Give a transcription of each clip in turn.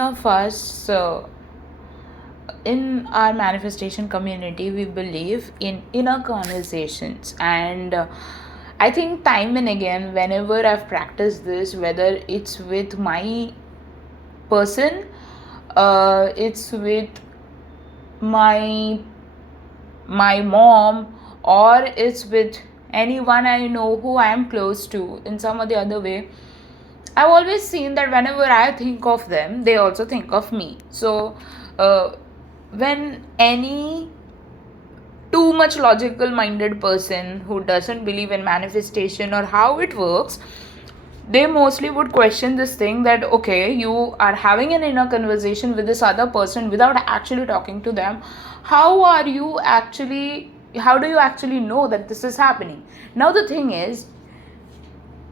of us in our manifestation community, we believe in inner conversations, and I think time and again, whenever I've practiced this, whether it's with my person, it's with my my mom, or it's with anyone I know who I am close to in some or the other way, I've always seen that whenever I think of them, they also think of me. So, when any too much logical minded person who doesn't believe in manifestation or how it works, they mostly would question this thing that okay, you are having an inner conversation with this other person without actually talking to them. How do you actually know that this is happening? Now, the thing is,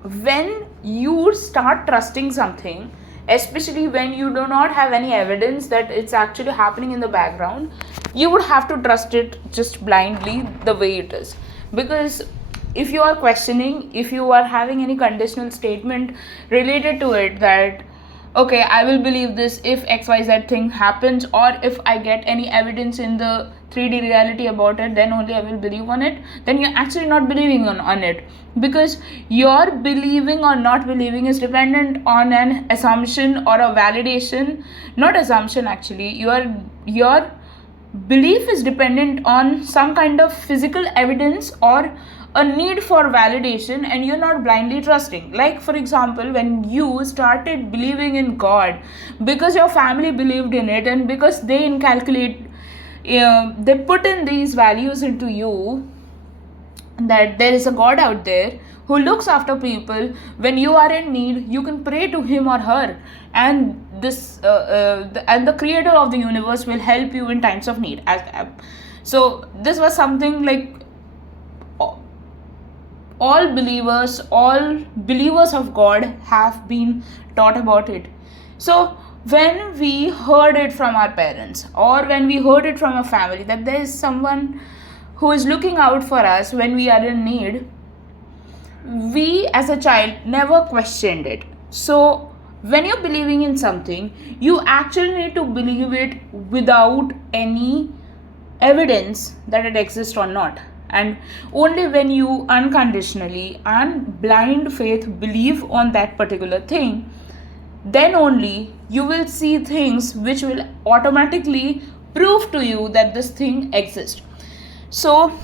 when you start trusting something, especially when you do not have any evidence that it's actually happening in the background, you would have to trust it just blindly the way it is. Because if you are questioning, if you are having any conditional statement related to it, that okay, I will believe this if XYZ thing happens, or if I get any evidence in the 3D reality about it, then only I will believe on it, then you're actually not believing on it. Because your believing or not believing is dependent on an assumption or a validation. Not assumption, actually. Your belief is dependent on some kind of physical evidence or a need for validation, and you're not blindly trusting. Like, for example, when you started believing in God because your family believed in it, and because they put in these values into you, that there is a God out there who looks after people. When you are in need, you can pray to him or her, and the creator of the universe will help you in times of need. So this was something like all believers of God have been taught about it. So when we heard it from our parents, or when we heard it from a family, that there is someone who is looking out for us when we are in need, we as a child never questioned it. So when you're believing in something, you actually need to believe it without any evidence that it exists or not. And only when you unconditionally and blind faith believe on that particular thing, then only you will see things which will automatically prove to you that this thing exists. So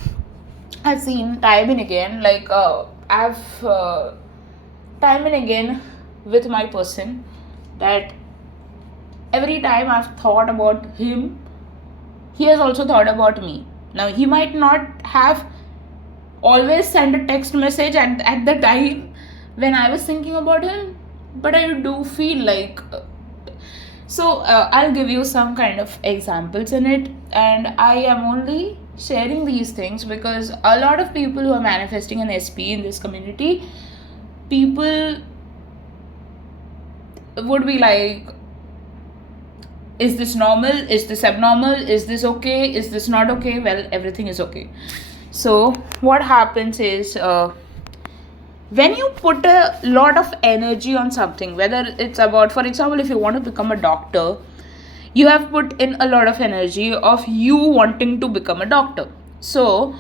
I've seen time and again, like I've time and again with my person, that every time I've thought about him, he has also thought about me. Now, he might not have always sent a text message at the time when I was thinking about him, but I do feel like. I'll give you some kind of examples in it, and I am only sharing these things because a lot of people who are manifesting an SP in this community, people would be like, is this normal? Is this abnormal? Is this okay? Is this not okay? Well, everything is okay. So what happens is, when you put a lot of energy on something, whether it's about, for example, if you want to become a doctor, you have put in a lot of energy of you wanting to become a doctor. So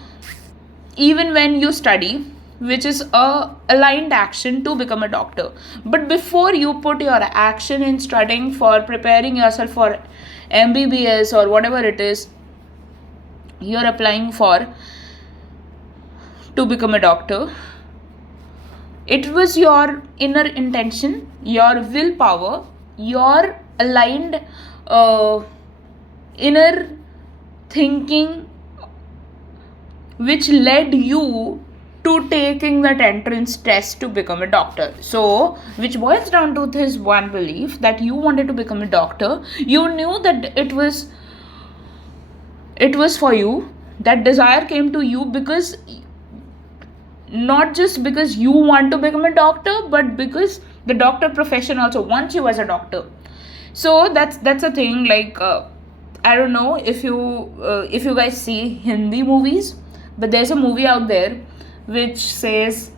even when you study, which is a aligned action to become a doctor, but before you put your action in studying for preparing yourself for MBBS or whatever it is you're applying for to become a doctor, it was your inner intention, your willpower, your aligned inner thinking which led you to taking that entrance test to become a doctor. So, which boils down to this one belief that you wanted to become a doctor. You knew that it was for you. That desire came to you because, not just because you want to become a doctor, but because the doctor profession also wants you as a doctor. So that's a thing. Like I don't know if you guys see Hindi movies, but there's a movie out there which says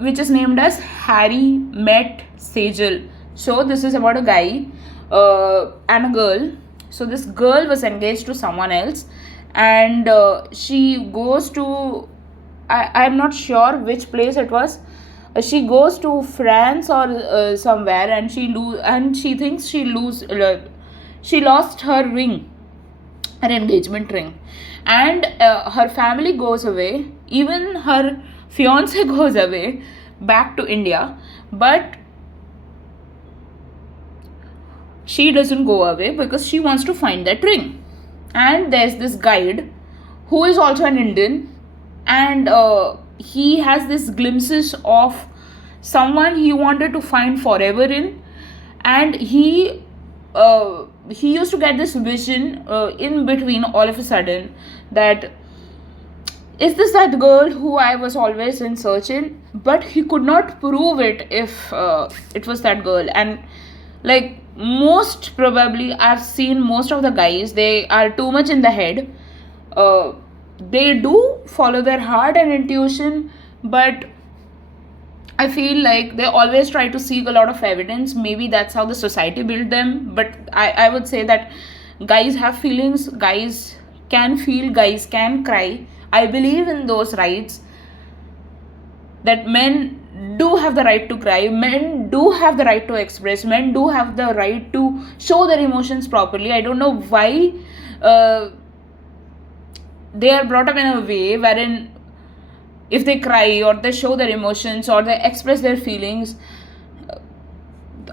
which is named as Harry Met Sejal. So this is about a guy and a girl. So this girl was engaged to someone else, and she goes to, I'm not sure which place it was. She goes to France or somewhere, and she thinks she lost her ring, her engagement ring, and her family goes away. Even her fiance goes away back to India, but she doesn't go away because she wants to find that ring. And there's this guide who is also an Indian, and he has this glimpses of someone he wanted to find forever in, and he used to get this vision in between all of a sudden that is this that girl who I was always in search in? But he could not prove it if it was that girl. And like most probably, I've seen most of the guys, they are too much in the head. They do follow their heart and intuition, but I feel like they always try to seek a lot of evidence. Maybe that's how the society built them. But I would say that guys have feelings, guys can feel, guys can cry. I believe in those rights, that men do have the right to cry, men do have the right to express, men do have the right to show their emotions properly. I don't know why they are brought up in a way wherein if they cry or they show their emotions or they express their feelings,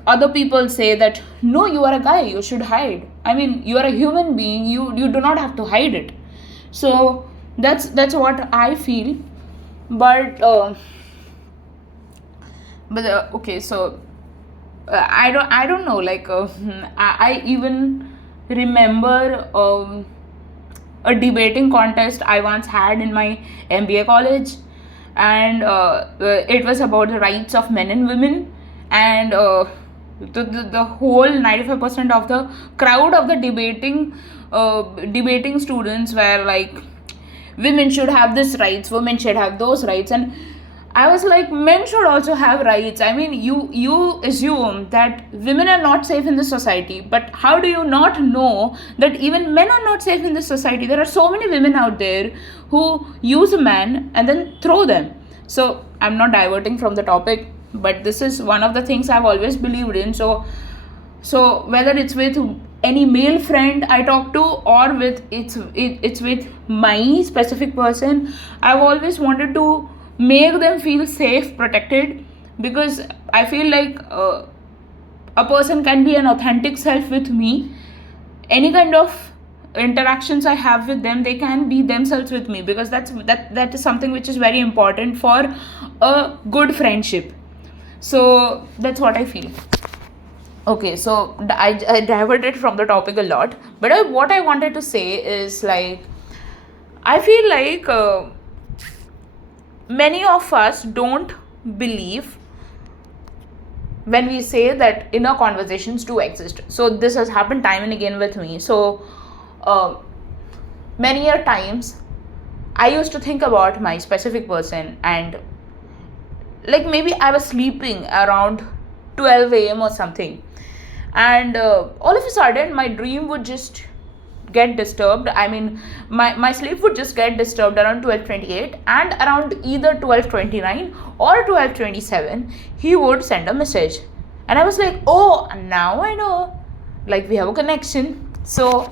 other people say that no, you are a guy, you should hide. I mean, you are a human being, you do not have to hide it. So that's what I feel. But okay, so I don't know, like I even remember a debating contest I once had in my MBA college, and it was about the rights of men and women, and the whole 95% of the crowd of the debating students were like, women should have this rights, women should have those rights. And I was like, men should also have rights. I mean, you assume that women are not safe in this society, but how do you not know that even men are not safe in this society? There are so many women out there who use a man and then throw them. So I'm not diverting from the topic, but this is one of the things I've always believed in. So whether it's with any male friend I talk to, or with it's with my specific person, I've always wanted to make them feel safe, protected, because I feel like a person can be an authentic self with me. Any kind of interactions I have with them, they can be themselves with me, because that is something which is very important for a good friendship. So that's what I feel. Okay, so I diverted from the topic a lot, but what I wanted to say is, like, I feel like many of us don't believe when we say that inner conversations do exist. So this has happened time and again with me. So many a times I used to think about my specific person, and like maybe I was sleeping around 12 a.m. or something, and all of a sudden my dream would just get disturbed. I mean, my sleep would just get disturbed around 12:28, and around either 12:29 or 12:27 he would send a message, and I was like, oh, now I know, like, we have a connection. So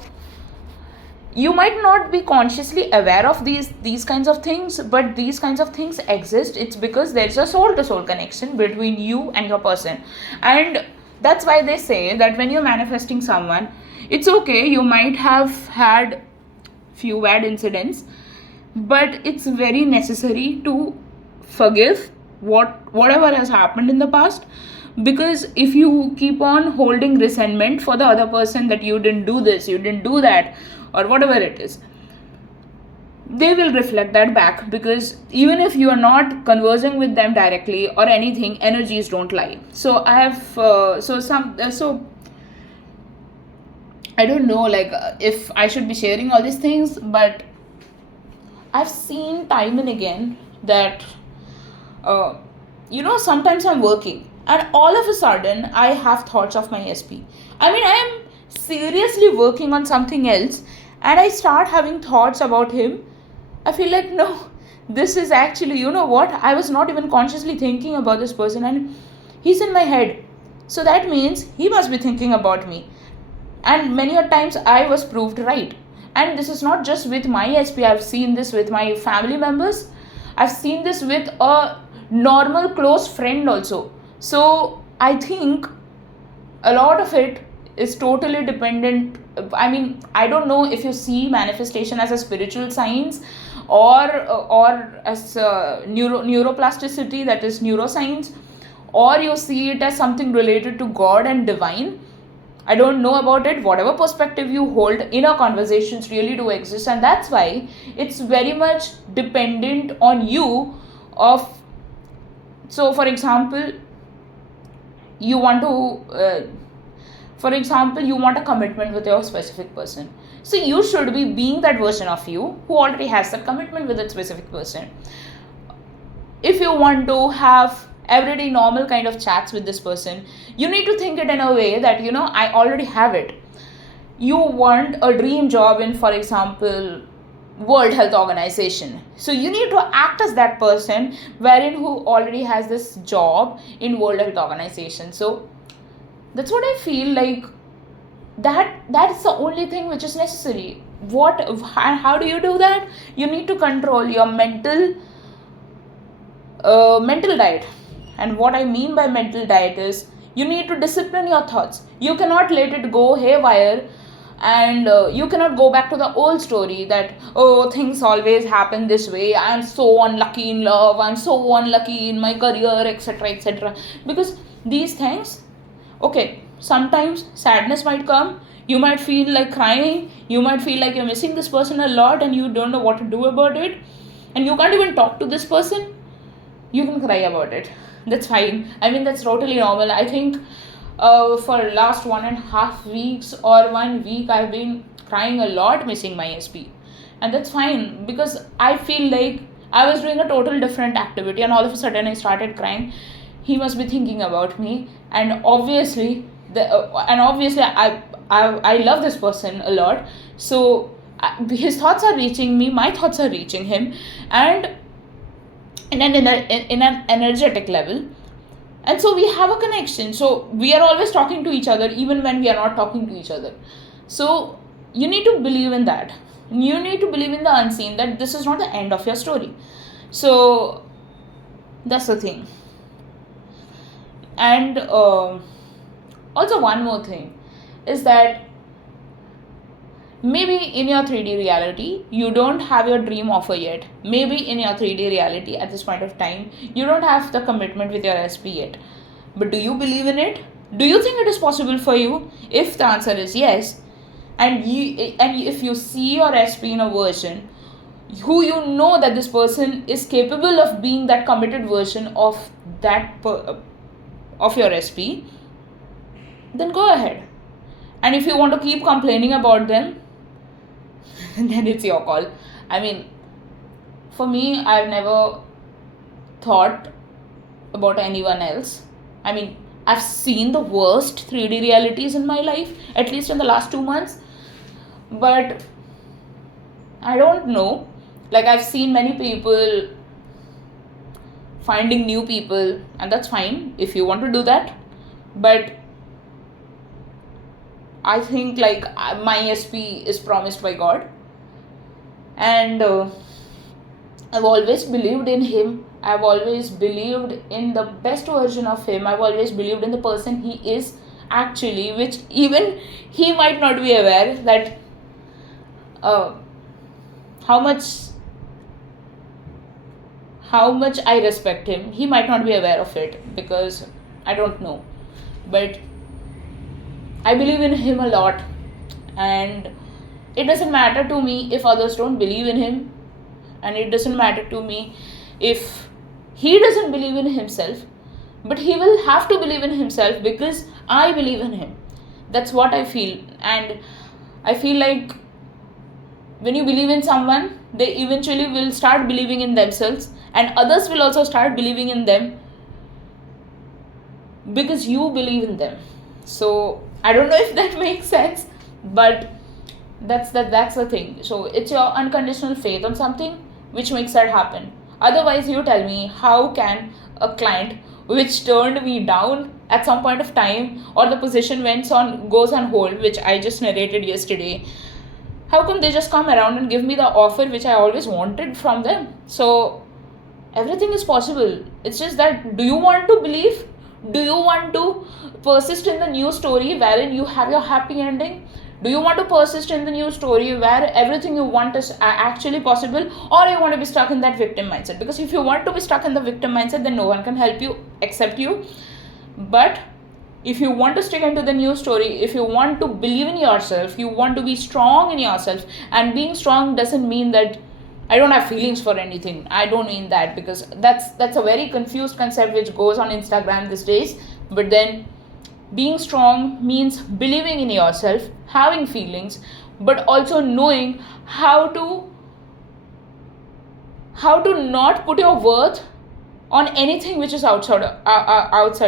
you might not be consciously aware of these kinds of things, but these kinds of things exist. It's because there's a soul to soul connection between you and your person. And that's why they say that when you're manifesting someone, it's okay, you might have had few bad incidents, but it's very necessary to forgive whatever has happened in the past. Because if you keep on holding resentment for the other person, that you didn't do this, you didn't do that, or whatever it is, they will reflect that back. Because even if you are not conversing with them directly or anything, energies don't lie. So I have so I don't know, like, if I should be sharing all these things, but I've seen time and again that sometimes I'm working and all of a sudden I have thoughts of my SP. I mean, I am seriously working on something else, and I start having thoughts about him. I feel like, no, this is actually, you know what, I was not even consciously thinking about this person, and he's in my head. So that means he must be thinking about me. And many a times I was proved right. And this is not just with my SP, I've seen this with my family members, I've seen this with a normal close friend also. So I think a lot of it is totally dependent. I mean, I don't know if you see manifestation as a spiritual science, or as neuroplasticity, that is neuroscience, or you see it as something related to God and divine. I don't know about it. Whatever perspective you hold, inner conversations really do exist, and that's why it's very much dependent on you. Of So, for example, you want to, for example, you want a commitment with your specific person. So you should be being that version of you who already has that commitment with that specific person. If you want to have everyday normal kind of chats with this person, you need to think it in a way that, I already have it. You want a dream job in, for example, World Health Organization. So you need to act as that person wherein who already has this job in World Health Organization. So that's what I feel like. That's the only thing which is necessary. How do you do that? You need to control your mental diet. And what I mean by mental diet is, you need to discipline your thoughts. You cannot let it go haywire, and you cannot go back to the old story that, oh, things always happen this way, I am so unlucky in love, I'm so unlucky in my career, etc., etc. Because these things, okay, sometimes sadness might come, you might feel like crying, you might feel like you're missing this person a lot and you don't know what to do about it, and you can't even talk to this person. You can cry about it, that's fine. I mean, that's totally normal. I think for last 1.5 weeks or 1 week, I've been crying a lot missing my SP, and that's fine, because I feel like I was doing a total different activity and all of a sudden I started crying. He must be thinking about me, and obviously I love this person a lot. So his thoughts are reaching me, my thoughts are reaching him, and in an energetic level. And so we have a connection, so we are always talking to each other even when we are not talking to each other. So you need to believe in that. You need to believe in the unseen, that this is not the end of your story. So that's the thing. And also, one more thing is that maybe in your 3D reality you don't have your dream offer yet. Maybe in your 3D reality at this point of time you don't have the commitment with your SP yet. But do you believe in it? Do you think it is possible for you? If the answer is yes, and if you see your SP in a version who you know that this person is capable of being that committed version of of your SP, then go ahead. And if you want to keep complaining about them, then it's your call. I mean, for me, I've never thought about anyone else. I mean, I've seen the worst 3D realities in my life, at least in the last 2 months. But I don't know. Like, I've seen many people finding new people, and that's fine if you want to do that. But I think, like, my SP is promised by God, and I've always believed in him. I've always believed in the best version of him. I've always believed in the person he is actually, which even he might not be aware that how much I respect him. He might not be aware of it because I don't know, but I believe in him a lot, and it doesn't matter to me if others don't believe in him, and it doesn't matter to me if he doesn't believe in himself, but he will have to believe in himself because I believe in him. That's what I feel. And I feel like when you believe in someone, they eventually will start believing in themselves, and others will also start believing in them. because you believe in them. So I don't know if that makes sense, but that's the thing. So it's your unconditional faith on something which makes that happen. Otherwise, you tell me, how can a client which turned me down at some point of time, or the position went on goes on hold, which I just narrated yesterday, how come they just come around and give me the offer which I always wanted from them? So everything is possible. It's just that, do you want to believe? Do you want to persist in the new story wherein you have your happy ending? Do you want to persist in the new story where everything you want is actually possible, or you want to be stuck in that victim mindset? Because if you want to be stuck in the victim mindset, then no one can help you except you. But if you want to stick into the new story, if you want to believe in yourself, you want to be strong in yourself. And being strong doesn't mean that I don't have feelings for anything. I don't mean that, because that's a very confused concept which goes on Instagram these days. But then being strong means believing in yourself, having feelings, but also knowing how to not put your worth on anything which is outside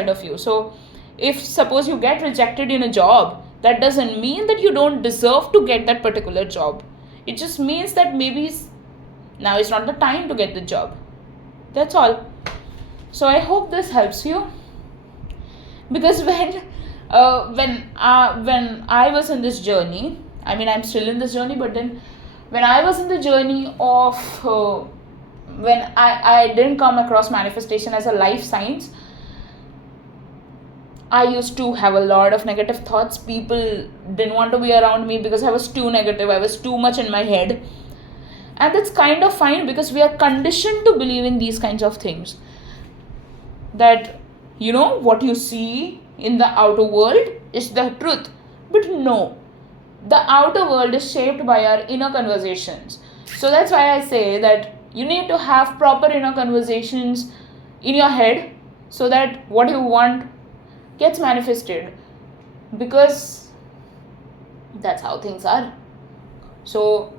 of you. So if suppose you get rejected in a job, that doesn't mean that you don't deserve to get that particular job. It just means that maybe now is not the time to get the job. That's all. So I hope this helps you, because when I was in this journey, I mean, I'm still in this journey, but then when I was in the journey of when I didn't come across manifestation as a life science, I used to have a lot of negative thoughts. People didn't want to be around me because I was too negative. I was too much in my head. And that's kind of fine, because we are conditioned to believe in these kinds of things. That, what you see in the outer world is the truth. But no, the outer world is shaped by our inner conversations. So that's why I say that you need to have proper inner conversations in your head, so that what you want gets manifested, because that's how things are. So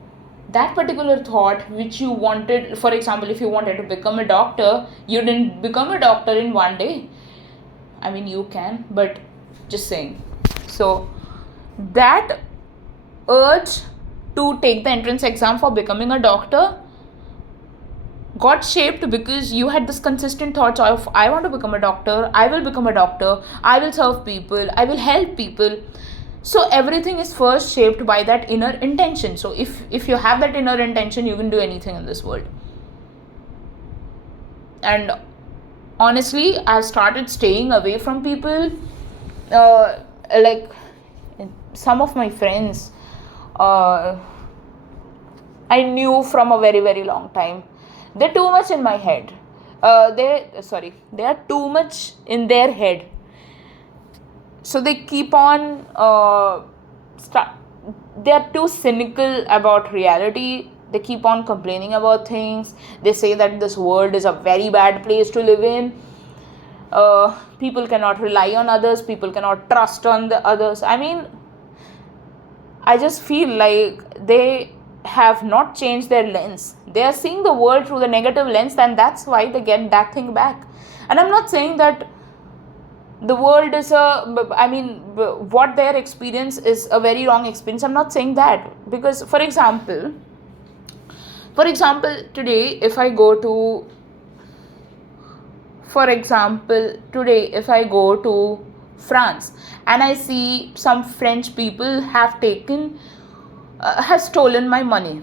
that particular thought which you wanted, for example, if you wanted to become a doctor, you didn't become a doctor in one day. I mean, you can, but just saying. So that urge to take the entrance exam for becoming a doctor got shaped because you had this consistent thoughts of, I want to become a doctor, I will become a doctor, I will serve people, I will help people. So everything is first shaped by that inner intention. So if you have that inner intention, you can do anything in this world. And honestly, I've started staying away from people. Like some of my friends, I knew from a very, very long time. They're too much in my head. They are too much in their head. So they keep on, they are too cynical about reality. They keep on complaining about things. They say that this world is a very bad place to live in. People cannot rely on others. People cannot trust on the others. I mean, I just feel like they have not changed their lens. They are seeing the world through the negative lens, and that's why they get that thing back. And I'm not saying that the world is what their experience is a very wrong experience. I'm not saying that, because for example, today if I go to France and I see some French people have stolen my money,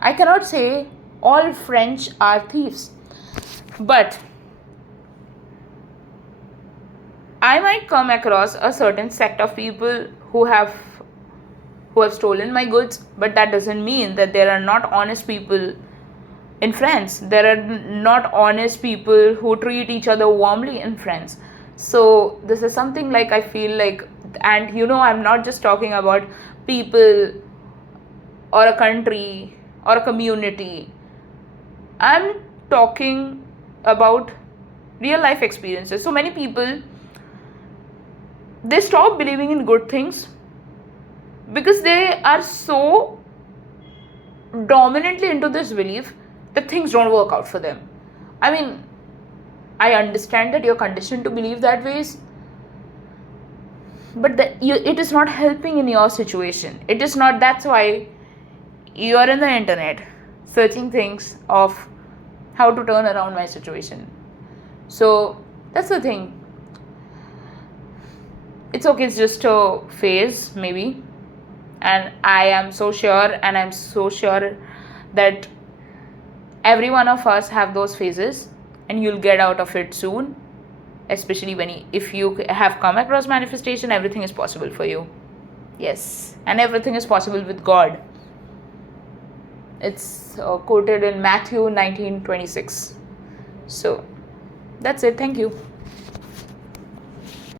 I cannot say all French are thieves, but I might come across a certain sect of people who have stolen my goods, but that doesn't mean that there are not honest people in France. There are not honest people who treat each other warmly in France. So this is something like I feel like, and I'm not just talking about people or a country or a community. I'm talking about real life experiences. So many people, they stop believing in good things because they are so dominantly into this belief that things don't work out for them. I mean, I understand that you're conditioned to believe that ways, but it is not helping in your situation. It is not. That's why you are in the internet searching things of how to turn around my situation. So that's the thing. It's okay, it's just a phase maybe, and I'm so sure that every one of us have those phases, and you'll get out of it soon. Especially if you have come across manifestation, everything is possible for you. Yes, and everything is possible with God. It's quoted in Matthew 19:26. So that's it. Thank you.